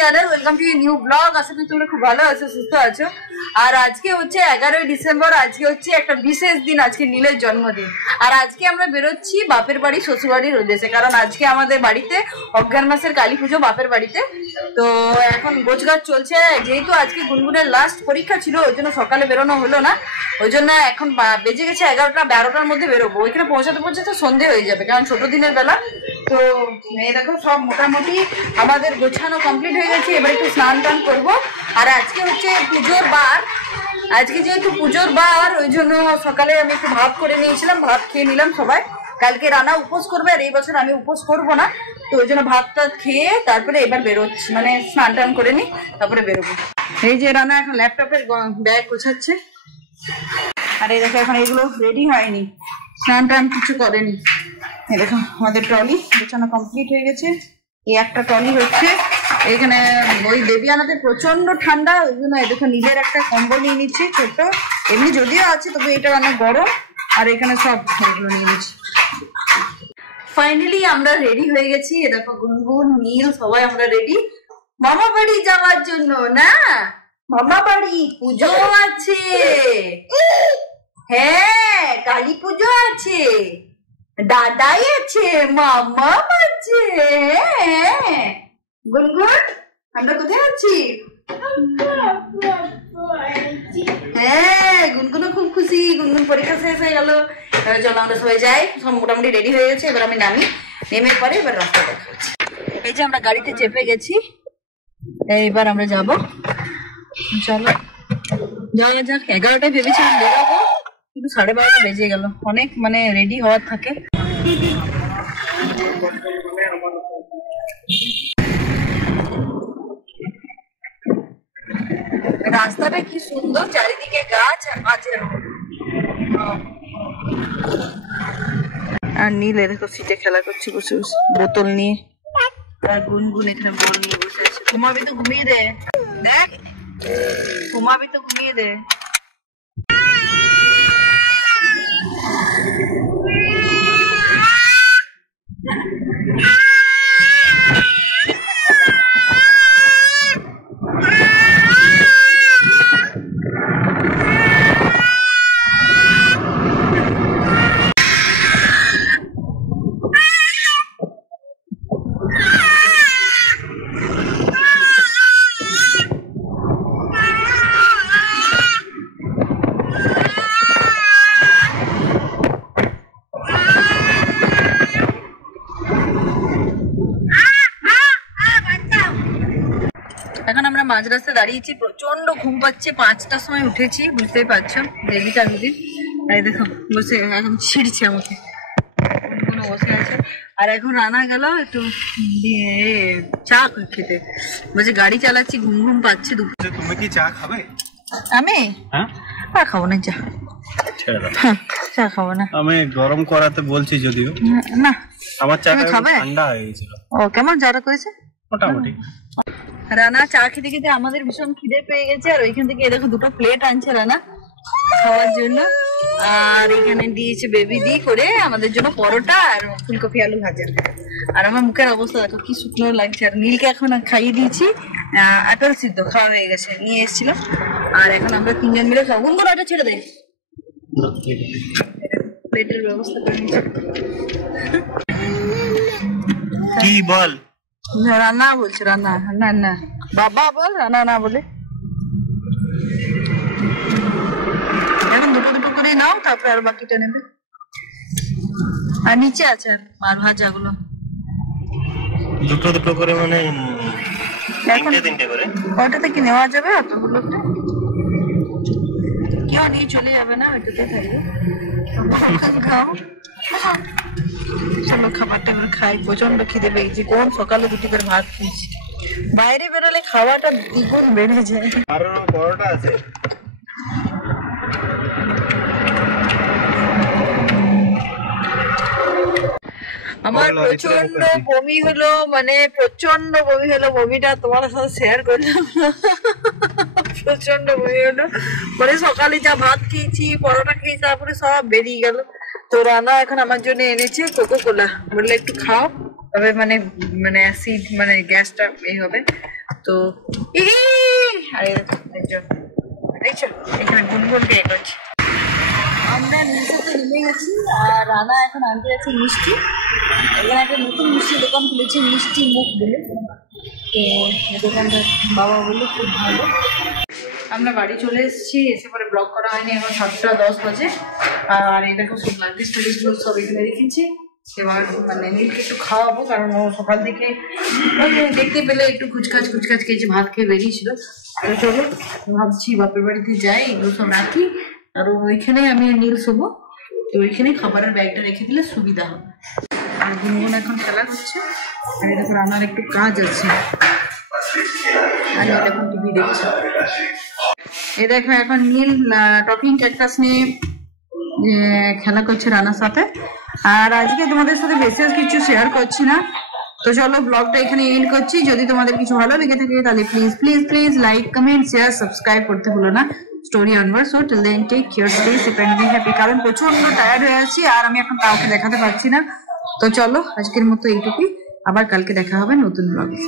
Channel, welcome to new blog. আশা করি তোমরা খুব ভালো আছো, সুস্থ আছো। আর আজকে হচ্ছে 11ই ডিসেম্বর, আজকে হচ্ছে একটা বিশেষ দিন, আজকে নীলের জন্মদিন। আর আজকে আমরা বেরোচ্ছি বাপের বাড়ি শ্বশুর বাড়ির উদ্দেশ্যে, কারণ আজকে আমাদের বাড়িতে অজ্ঞান মাসের কালী পুজো বাপের বাড়িতে। তো এখন গোছগাছ চলছে, যেহেতু আজকে গুনগুনের লাস্ট পরীক্ষা ছিল ওই জন্য সকালে বেরোনো হলো না, ওই জন্য এখন বেজে গেছে 11টা, 12টার মধ্যে বেরোবো। ওইখানে পৌঁছাতে পৌঁছাতে সন্ধে হয়ে যাবে, কারণ ছোট দিনের বেলা। তো এই দেখো সব মোটামুটি আমাদের গোছানো কমপ্লিট হয়ে গেছে, এবার একটু স্নান টান করবো। আর আজকে হচ্ছে পুজোর বার, আজকে যেহেতু পুজোর বার ওই জন্য সকালে আমি একটু ভাত করে নিয়েছিলাম, ভাত খেয়ে নিলাম সবাই। কালকে রানা উপোস করবে আর এই বছর আমি উপোস করবো না, তো ওই জন্য ভাত টাত খেয়ে তারপরে এবার বেরোচ্ছি, মানে স্নান টান করে নিই তারপরে বেরোবো। এই যে রানা এখন ল্যাপটপের ব্যাগ গোছাচ্ছে, আর এই দেখো এখন এগুলো রেডি হয়নি, স্নান টান কিছু করেনি। এই দেখো আমাদের ট্রলি গোছানো কমপ্লিট হয়ে গেছে। এই একটা ট্রলি হচ্ছে, এখানে ওই দেবিয়ানাতে প্রচন্ড ঠান্ডা, ওই জন্য দেখো নীলের একটা কম্বল নিয়ে নিচ্ছি ছোট্ট, এমনি যদিও আছে তবে এটা অনেক গরম। আর এখানে সব এগুলো নিয়ে নিচ্ছি। ফাইনালি আমরা রেডি হয়ে গেছি, এ দেখো গুনগুন নীল সবাই আমরা রেডি মামা বাড়ি যাওয়ার জন্য। না মামা বাড়ি পুজো আছে, হ্যাঁ কালী পুজো আছে, দাদাই আছে, মামা আছে। গুনগুন আমরা কোথায় আছি? হ্যাঁ গুনগুনও খুব খুশি, গুনগুন পরীক্ষা শেষ হয়ে গেল। চলো আমরা সবাই যাই, সব মোটামুটি রেডি হয়ে গেছে। এবার আমি নামি, নেমে পরে এবার রাস্তা দেখা হচ্ছে। এই যে আমরা গাড়িতে চেপে গেছি, এইবার আমরা যাব। চলো যাওয়া যাক। 11টায় ভেবেছিলাম বেরোবো, কিন্তু 12:30 বেজে গেল, অনেক মানে রেডি হওয়ার থাকে। রাস্তাটা কি সুন্দর, চারিদিকে গাছ আছে। আর নীল দেখো সিটে খেলা করছে বসে বসে বোতল নিয়ে, আর গুনগুন এখানে বল নিয়ে বসে আছে। ঘুমাবি তো ঘুমিয়ে দে, দেখ ঘুমাবি তো ঘুমিয়ে দে। এখন আমরা মাঝ রাস্তায় দাঁড়িয়েছি, প্রচন্ড ঘুম পাচ্ছে, 5টার সময় উঠেছি, বুঝতেই পারছো দেবী চারদিন। এই দেখো বসে এখন ছিড়ছে আমাকে, কোনো বসে আছে। আর এখন রানা গেল একটু চা খেতে, বলছে গাড়ি চালাচ্ছি ঘুম ঘুম পাচ্ছে। তুমি কি চা খাবে? আমি আর খাবো না চা, চা খাবো না। আমি গরম করাতে বলছি যদিও না, আমার চা খাবে ঠান্ডা হয়ে গেছিল। ও কেমন চাটা করেছে? মোটামুটি। রানা চা খেতে খেতে আমাদের ভীষণ খিদে পেয়ে গেছে, আর ওইখান থেকে দেখো দুটো প্লেট আনছে রানা খাওয়ার জন্য। আর এখানে দিয়েছে বেবি দি করে আমাদের জন্য পরোটা আর ফুলকপি আলু ভাজা। আর আমার মুখের অবস্থা দেখো কি শুকনো লাগছে। আর নীলকে এখন খাইয়ে দিয়েছি আপেল সিদ্ধ, খাওয়া হয়ে গেছে, নিয়ে এসেছিলাম। আর এখন আমরা 3জন মিলে খাবো। কোন কোনটা ছেড়ে দেয়, প্লেটের ব্যবস্থা করে নিচ্ছি। কি বল? রান্না বলছে, রান্না না না বাবা বল, রান্না না বলে। এখন দুটো দুটো করে নাও, তারপরে আর বাকিটা নেবে। আর নিচে আছে আর ভাজাগুলো দুটো দুটো করে, মানে তিনটে করে। ওটাতে কি নেওয়া যাবে অতগুলোতে? কেউ নিয়ে চলে যাবে না, ওইটাতে থাকবে। খাও, চলো খাবারটা এবার খাই, প্রচন্ড খিদে পেয়েছি। কোন সকালে 2টি করে ভাত খেয়েছি, বাইরে বেরোলে খাওয়াটা দ্বিগুণ বেড়ে যায়। আর পরোটা আছে। আমার প্রচন্ড বমি হলো, মানে প্রচন্ড বমি হলো, বমিটা তোমার সাথে শেয়ার করলাম। প্রচন্ড বমি হলো, মানে সকালে যা ভাত খেয়েছি, পরোটা খেয়েছি, তারপরে সব বেরিয়ে গেল। তো রানা এখন আমার জন্য এনেছে কোকো কোলা, বললে একটু খাও, তবে মানে অ্যাসিড মানে গ্যাসটা এই হবে। তো আরে দেখছো এখানে গুনগুনকে এ করছে। আমরা নিচেতে নেমে গেছি আর রানা এখন আনতে যাচ্ছে মিষ্টি। এখানে একটা নতুন মিষ্টি দোকান খুলেছে মিষ্টি মুখ বলে, তো দোকানটা বাবা বললো খুব ভালো। আমরা বাড়ি চলে এসেছি, এসে পরে ব্লগ করা হয়নি, এখন 7:10 বাজে। আর এই দেখো সব লাঞ্চ স্টাডিজগুলো সব এখানে রেখেছি। এবার মানে নীলকে একটু খাওয়াবো, কারণ ও সকাল থেকে দেখতে পেলে একটু কুচকাচ খেয়েছে, ভাত খেয়ে বেরিয়েছিল। তো চলো ভাবছি বাপের বাড়িতে যাই, এগুলো সব রাখি আর ওইখানে আমি নীল শোবো। তো ওইখানে খাবারের ব্যাগটা রেখে দিলে সুবিধা হবে। আর গুনগুন এখন খেলা করছে, আর এটা রান্নার একটু কাজ আছে, আর এখন টিভি দেখছে। এ দেখো এখন নীল টকিং ক্যাকটাস নিয়ে খেলা করছে রানার সাথে। আর আজকে তোমাদের সাথে বিশেষ কিছু শেয়ার করছি না, তো চলো ব্লগটা এখানে এন্ড করছি। যদি তোমাদের কিছু ভালো লেগে থাকে তাহলে please please please like, comment, share, subscribe করতে ভুলো না। Story onward. So till then take care, stay safe and be happy. কারণ প্রচন্ড টায়ার্ড হয়ে আছি আর আমি এখন কাউকে দেখাতে পারছি না। তো চলো আজকের মতো এইটুকুই, আবার কালকে দেখা হবে নতুন ব্লগে।